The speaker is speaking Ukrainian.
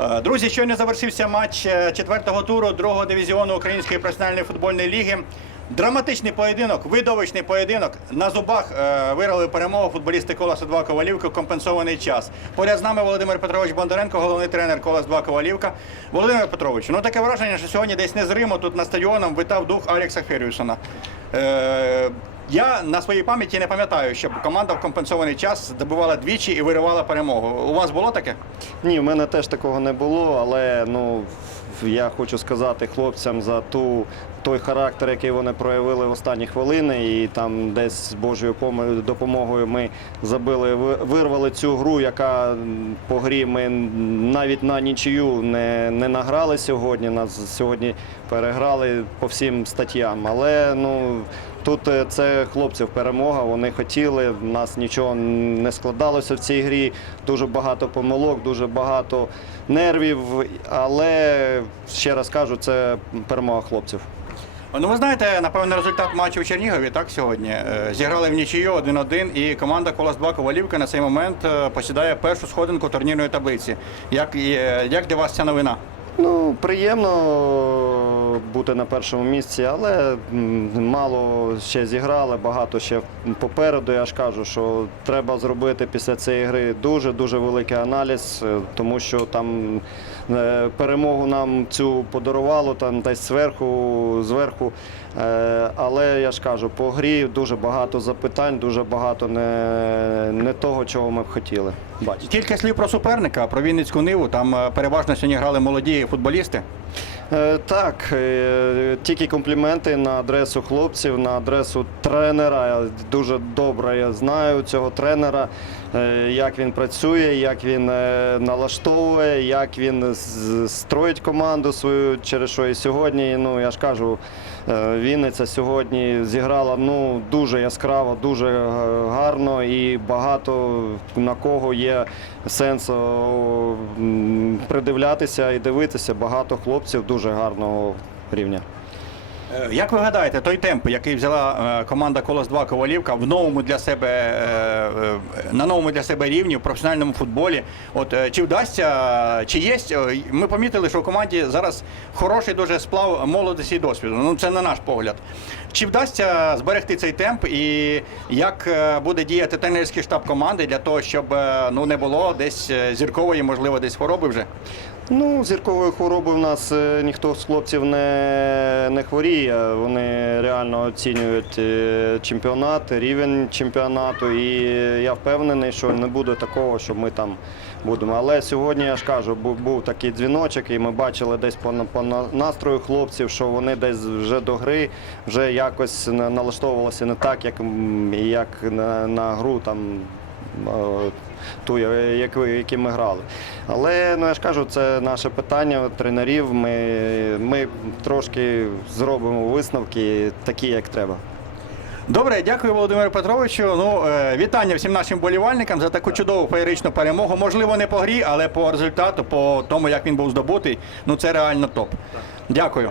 Е, Друзі, щойно завершився матч е, четвертого туру другого дивізіону Української професіональної футбольної ліги. Драматичний поєдинок, видовищний поєдинок. На зубах е, виграли перемогу футболісти Колоса 2 Ковалівка, компенсований час. Поряд з нами Володимир Петрович Бондаренко, головний тренер Колос 2 Ковалівка. Володимир Петрович, ну таке враження, що сьогодні десь не з Риму, тут на стадіоном витав дух Алекса Ферюсона. Е, я на своїй пам'яті не пам'ятаю, щоб команда в компенсований час добивала двічі і виривала перемогу. У вас було таке? Ні, в мене теж такого не було, але ну я хочу сказати хлопцям за ту той характер, який вони проявили в останні хвилини, і там десь з Божою допомогою ми забили, вирвали цю гру, яка по грі ми навіть на нічию не, не награли сьогодні. Нас сьогодні переграли по всім статтям. Але ну тут е, це хлопців перемога. Вони хотіли. В нас нічого не складалося в цій грі. Дуже багато помилок, дуже багато нервів. Але ще раз кажу, це перемога хлопців. Ну, ви знаєте, напевно, результат матчу в Чернігові так сьогодні. Е, Зіграли в нічию 1-1, і команда Колос 2 Ковалівка на цей момент е, посідає першу сходинку турнірної таблиці. Як, як для вас ця новина? Ну, приємно бути на першому місці, але мало ще зіграли, багато ще попереду. Я ж кажу, що треба зробити після цієї гри дуже-дуже великий аналіз, е, тому що там е, перемогу нам цю подарувало там десь зверху, зверху. Е, Але я ж кажу, по грі дуже багато запитань, дуже багато не, не того, чого ми б хотіли бачити. Кілька слів про суперника, про Вінницьку Ниву. Там переважно сьогодні грали молоді футболісти. Е, Так, е, тільки компліменти на адресу хлопців, на адресу тренера. Я дуже добре я знаю цього тренера, е, як він працює, як він налаштовує, як він строїть команду свою, через що і сьогодні. Ну я ж кажу, Вінниця сьогодні зіграла ну дуже яскраво, дуже гарно і багато на кого є сенс придивлятися і дивитися. Багато хлопців дуже гарного рівня. Е, Як ви гадаєте, той темп, який взяла е, команда Колос 2 Ковалівка в новому для себе е, на новому для себе рівні в професіональному футболі, от чи вдасться, чи є? Ми помітили, що в команді зараз хороший дуже сплав молодості і досвіду. Ну це на наш погляд. Чи вдасться зберегти цей темп і як буде діяти тренерський штаб команди для того, щоб ну не було десь зіркової, можливо, десь хвороби вже? Ну, зіркової хвороби в нас е, ніхто з хлопців не, не хворіє. Вони реально оцінюють е, чемпіонат, рівень чемпіонату. І я впевнений, що не буде такого, що ми там будемо. Але сьогодні я ж кажу, був, був такий дзвіночок, і ми бачили десь по, по настрою хлопців, що вони десь вже до гри вже якось на- налаштовувалися не так, як, як на, на гру там. Ту, я- які ми грали. Але ну я ж кажу, це наше питання тренерів. Ми, ми трошки зробимо висновки такі, як треба. Добре, дякую Володимиру Петровичу. Ну, е, вітання всім нашим болівальникам за таку чудову феєричну перемогу. Можливо, не по грі, але по результату, по тому, як він був здобутий, ну це реально топ. Дякую.